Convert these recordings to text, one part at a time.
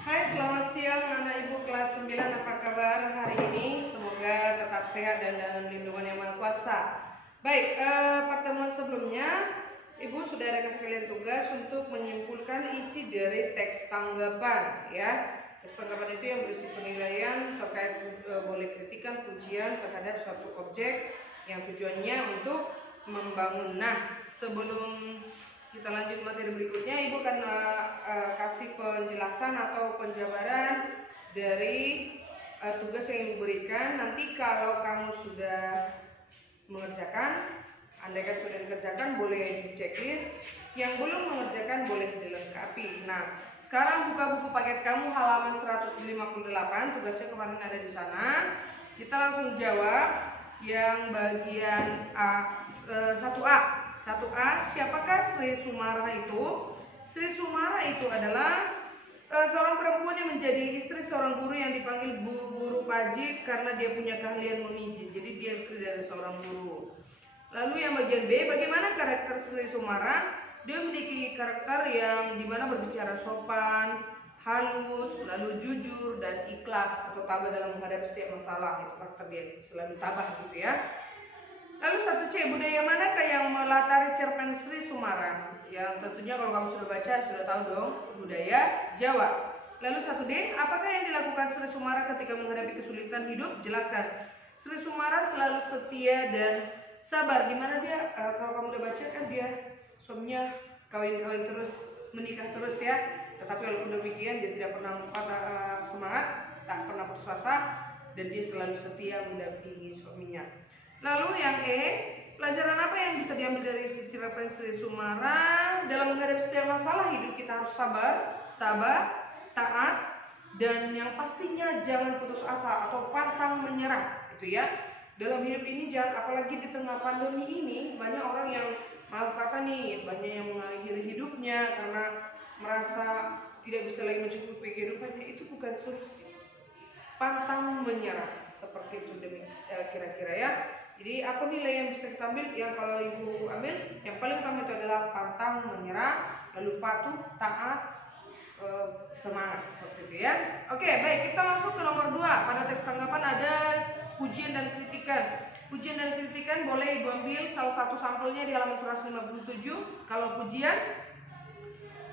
Hai, selamat siang anak ibu kelas 9. Apa kabar hari ini? Semoga tetap sehat dan dalam lindungan yang Maha Kuasa. Baik, pertemuan sebelumnya ibu sudah ada kasih kalian tugas untuk menyimpulkan isi dari teks tanggapan, ya. Teks tanggapan itu yang berisi penilaian terkait boleh kritikan pujian terhadap suatu objek yang tujuannya untuk membangun. Nah, sebelum kita lanjut materi berikutnya, ibu akan kasih penjelasan atau penjabaran dari tugas yang diberikan. Nanti kalau kamu sudah mengerjakan, andaikan sudah dikerjakan boleh di checklist, yang belum mengerjakan boleh dilengkapi. Nah, sekarang buka buku paket kamu halaman 158, tugasnya kemarin ada di sana. Kita langsung jawab yang bagian A, 1A. 1A, siapakah Sri Sumara itu? Sri Sumara itu adalah seorang perempuan yang menjadi istri seorang guru yang dipanggil guru pajit karena dia punya keahlian memijit. Jadi dia istri dari seorang guru. Lalu yang bagian B, bagaimana karakter Sri Sumara? Dia memiliki karakter yang dimana berbicara sopan, halus, lalu jujur dan ikhlas atau tabah dalam menghadapi setiap masalah. Itu karakter dia, selalu tabah gitu ya. Lalu 1C, budaya manakah yang melatari cerpen Sri Sumara? Yang tentunya kalau kamu sudah baca sudah tahu dong, budaya Jawa. Lalu 1D, apakah yang dilakukan Sri Sumara ketika menghadapi kesulitan hidup? Jelaskan. Sri Sumara selalu setia dan sabar. Dimana dia, kalau kamu udah baca kan dia suaminya kawin-kawin terus, menikah terus ya. Tetapi walaupun demikian dia tidak pernah patah semangat, tak pernah putus asa, dan dia selalu setia mendampingi suaminya. Lalu yang E, pelajaran apa yang bisa diambil dari cerpen Sri Sumara? Dalam menghadapi setiap masalah hidup kita harus sabar, tabah, taat, dan yang pastinya jangan putus asa atau pantang menyerah, gitu ya. Dalam hidup ini jangan, apalagi di tengah pandemi ini, banyak orang yang maaf kata nih, banyak yang mengakhiri hidupnya karena merasa tidak bisa lagi mencukupi kehidupannya. Itu bukan solusi. Pantang menyerah, seperti itu kira-kira ya. Jadi apa nilai yang bisa kita ambil? Yang kalau ibu ambil, yang paling utama itu adalah pantang menyerah, lalu patuh, taat, semangat, seperti itu ya. Oke, baik, kita masuk ke nomor 2. Pada teks tanggapan ada pujian dan kritikan. Pujian dan kritikan boleh ibu ambil salah satu sampelnya di halaman 157. Kalau pujian,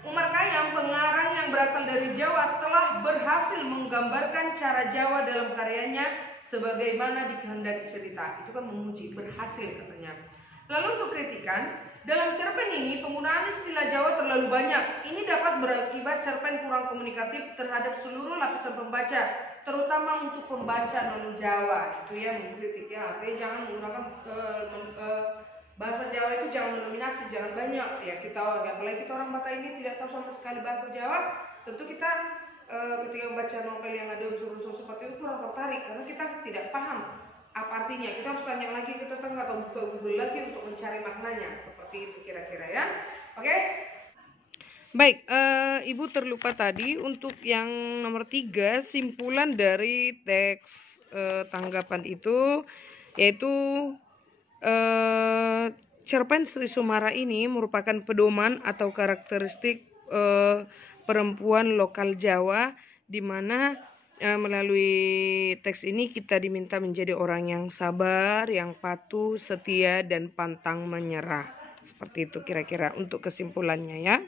Umar Khayyam, pengarang yang berasal dari Jawa, telah berhasil menggambarkan cara Jawa dalam karyanya sebagaimana dikehendaki cerita. Itu kan memuji, berhasil katanya. Lalu untuk kritikan, dalam cerpen ini penggunaan istilah Jawa terlalu banyak. Ini dapat berakibat cerpen kurang komunikatif terhadap seluruh lapisan pembaca, terutama untuk pembaca non Jawa. Itu ya mengkritik ya. Artinya jangan menggunakan bahasa Jawa itu jangan mendominasi, jangan banyak ya. Kita apalagi kita orang Batak ini tidak tahu sama sekali bahasa Jawa. Tentu kita ketika membaca novel yang ada unsur-unsur seperti itu kurang tertarik karena kita tidak paham apa artinya. Kita harus tanya lagi ke tetangga atau buka Google lagi untuk mencari maknanya. Seperti itu kira-kira ya. Oke? Baik, ibu terlupa tadi untuk yang nomor 3, simpulan dari teks tanggapan itu, yaitu cerpen Sri Sumara ini merupakan pedoman atau karakteristik perempuan lokal Jawa, di mana melalui teks ini kita diminta menjadi orang yang sabar, yang patuh, setia, dan pantang menyerah. Seperti itu kira-kira untuk kesimpulannya ya.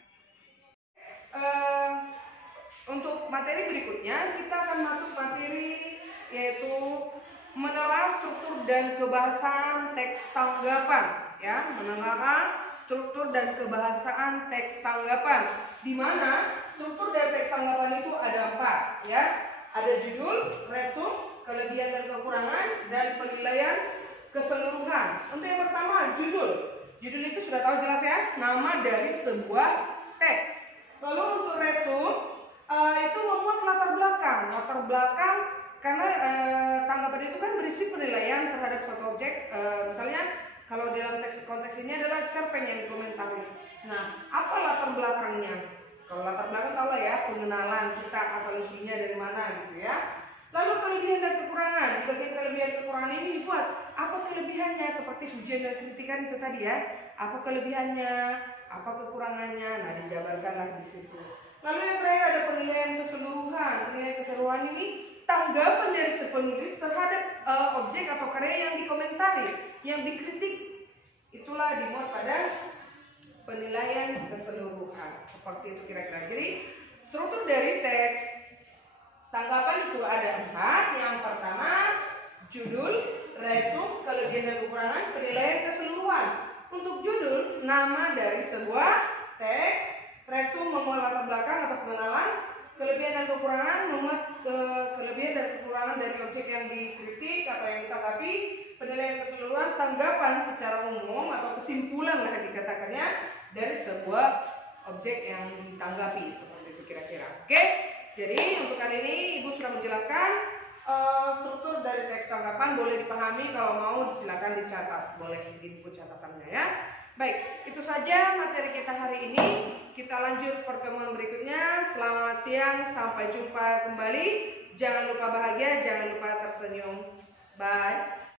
Untuk materi berikutnya kita akan masuk materi yaitu menelaah struktur dan kebahasaan teks tanggapan ya, menelaah struktur dan kebahasaan teks tanggapan, di mana struktur dari teks tanggapan itu ada 4 ya. Ada judul, resum, kelebihan dan kekurangan, dan penilaian keseluruhan. Untuk yang pertama, judul. Judul itu sudah tahu jelas ya, nama dari sebuah teks. Lalu untuk resum itu memuat latar belakang karena tanggapan itu kan berisi penilaian terhadap suatu objek. Misalnya kalau dalam konteks ini adalah cerpen yang dikomentari. Nah, apa latar belakangnya? Kalau latar belakang tahu lah ya, pengenalan kita asal usulnya dari mana gitu ya. Lalu kelebihan dan kekurangan. Di bagian kelebihan kekurangan ini dibuat apa kelebihannya, seperti pujian dan kritikan itu tadi ya. Apa kelebihannya? apa kekurangannya. Nah, dijabarkanlah di situ. Lalu yang terakhir ada penilaian keseluruhan. Penilaian keseluruhan ini tanggapan dari si penulis terhadap objek atau karya yang dikomentari, yang dikritik. Itulah dimuat pada penilaian keseluruhan. Seperti itu kira-kira. Jadi struktur dari teks tanggapan itu ada 4. Yang pertama judul, resum, kelebihan dan kekurangan, penilaian keseluruhan. Untuk judul, nama dari sebuah teks. Resum memuat latar belakang atau pengenalan. Kelebihan dan kekurangan memuat kelebihan dan kekurangan dari objek yang dikritik atau yang ditanggapi. Penilaian keseluruhan, tanggapan secara umum atau kesimpulan lah dikatakannya dari sebuah objek yang ditanggapi. Seperti itu kira-kira. Oke, jadi untuk kali ini Ibu sudah menjelaskan struktur dari teks tanggapan. Boleh dipahami, kalau mau silakan dicatat, boleh di buku catatannya ya. Baik, itu saja materi kita hari ini. Kita lanjut pertemuan berikutnya. Selamat siang, sampai jumpa kembali. Jangan lupa bahagia, jangan lupa tersenyum. Bye.